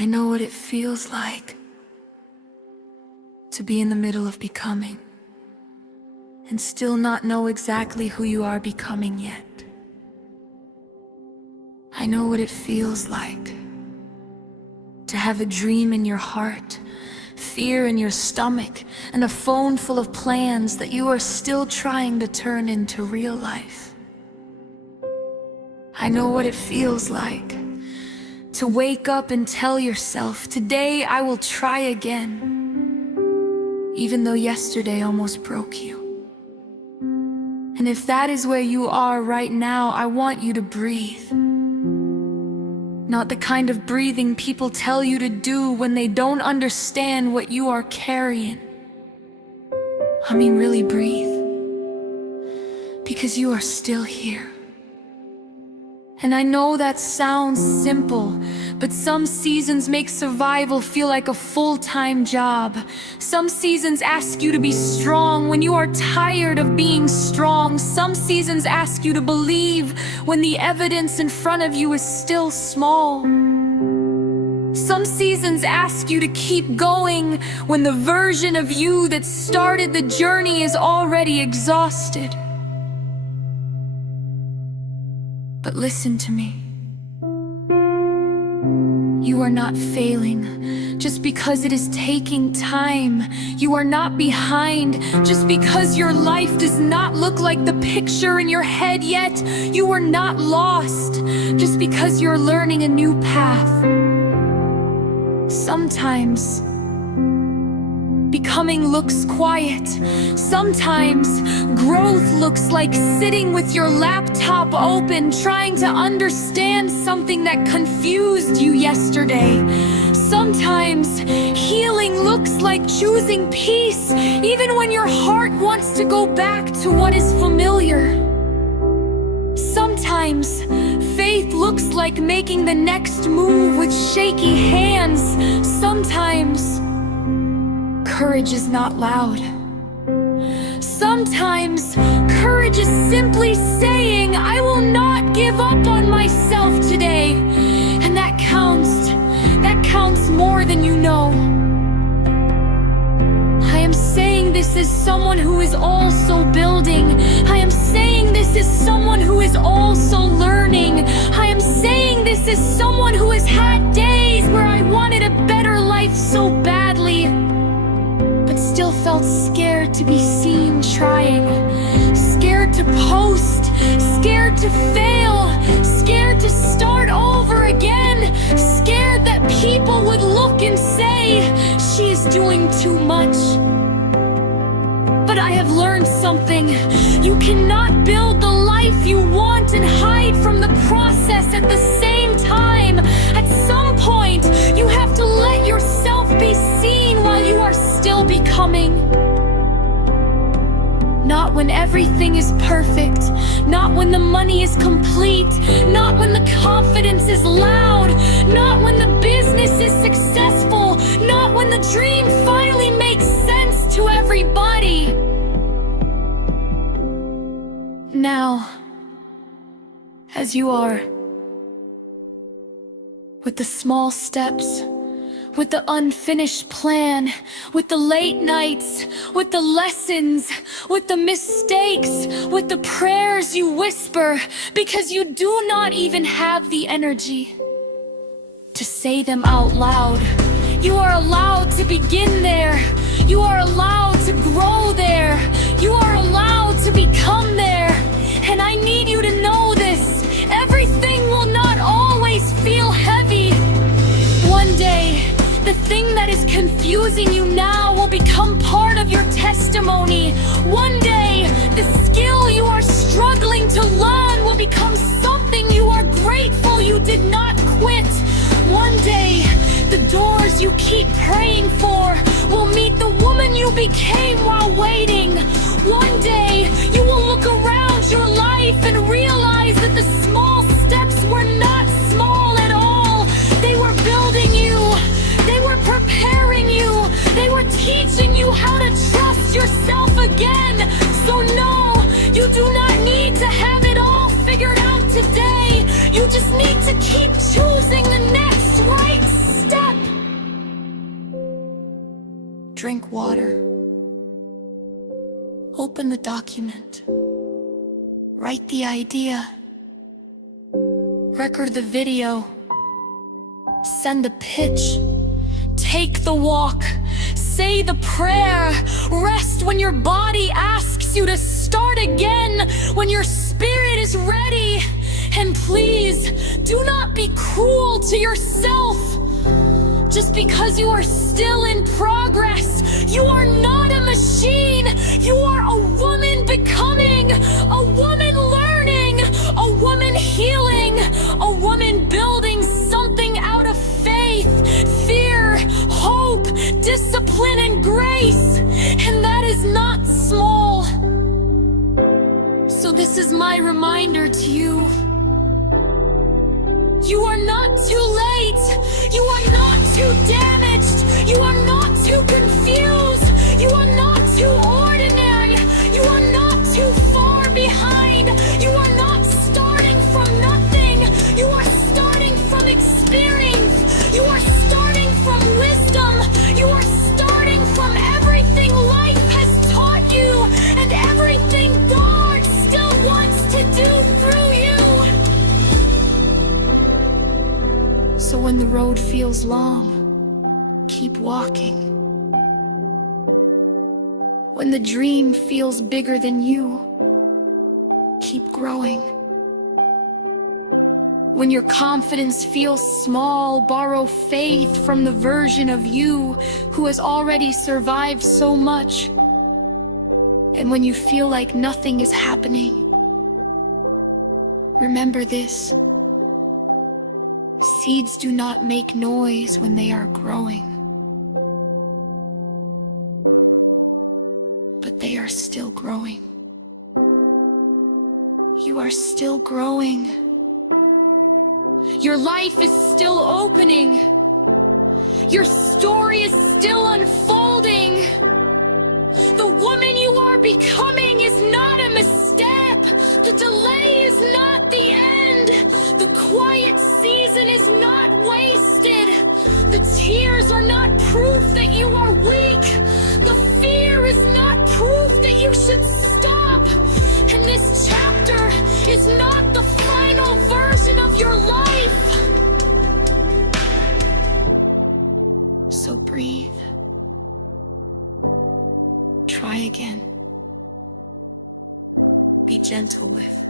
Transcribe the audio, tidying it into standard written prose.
I know what it feels like to be in the middle of becoming and still not know exactly who you are becoming yet. I know what it feels like to have a dream in your heart, fear in your stomach, and a phone full of plans that you are still trying to turn into real life. I know what it feels like to wake up and tell yourself, today I will try again, even though yesterday almost broke you. And if that is where you are right now, I want you to breathe. Not the kind of breathing people tell you to do when they don't understand what you are carrying. I mean, really breathe. Because you are still here. And I know that sounds simple, but some seasons make survival feel like a full-time job. Some seasons ask you to be strong when you are tired of being strong. Some seasons ask you to believe when the evidence in front of you is still small. Some seasons ask you to keep going when the version of you that started the journey is already exhausted. But listen to me. You are not failing just because it is taking time. You are not behind just because your life does not look like the picture in your head yet. You are not lost just because you're learning a new path. Sometimes becoming looks quiet. Sometimes growth looks like sitting with your laptop open, trying to understand something that confused you yesterday. Sometimes healing looks like choosing peace, even when your heart wants to go back to what is familiar. Sometimes faith looks like making the next move with shaky hands. Sometimes courage is not loud. Sometimes courage is simply saying, I will not give up on myself today. And that counts more than you know. I am saying this as someone who is also building. I am saying this as someone who is also learning. I am saying this as someone who has had days where I wanted a better life so badly, still felt scared to be seen trying, scared to post, scared to fail, scared to start over again, scared that people would look and say, she is doing too much. But I have learned something. You cannot build the life you want and hide from the process at the same time. At some point, you have to let yourself be seen while you are still becoming. Not when everything is perfect, not when the money is complete, not when the confidence is loud, not when the business is successful, not when the dream finally makes sense to everybody. Now, as you are, with the small steps, with the unfinished plan, with the late nights, with the lessons, with the mistakes, with the prayers you whisper, because you do not even have the energy to say them out loud. You are allowed to begin there. You are allowed to grow there. You are allowed to become there. And I need you to know this. Everything will not always feel heavy. One day, the thing that is confusing you now will become part of your testimony. One day, the skill you are struggling to learn will become something you are grateful you did not quit. One day, the doors you keep praying for will meet the woman you became while waiting. One day, you will look around your life and realize that the small steps were not small at all. They were building you. They were preparing you. They were teaching you how to trust yourself again. So no, you do not need to have it all figured out today. You just need to keep choosing the next right step. Drink water. Open the document. Write the idea. Record the video. Send the pitch. Take the walk. Say the prayer. Rest when your body asks you to start again. When your spirit is ready. And please, do not be cruel to yourself. Just because you are still in progress, you are not a machine. You are a woman becoming, a woman learning, a woman healing, a woman building something out of faith, fear, hope, discipline, and grace. And that is not small. So this is my reminder to you. You are not too late. You are not too damaged. You are not too confused. You are not too ordinary. You are not too far behind. You are not starting from nothing. You are starting from experience. You are starting from wisdom. You are starting from everything life has taught you and everything God still wants to do through you. So when the road feels long, keep walking. When the dream feels bigger than you, keep growing. When your confidence feels small, borrow faith from the version of you who has already survived so much. And when you feel like nothing is happening, remember this. Seeds do not make noise when they are growing, but they are still growing. You are still growing. Your life is still opening. Your story is still unfolding. The woman you are becoming is not a misstep. The delay is not the end. The quiet season is not wasted. The tears are not proof that you are weak. The fear is not proof that you should stop. And this chapter is not the final version of your life. So breathe. Try again. Be gentle with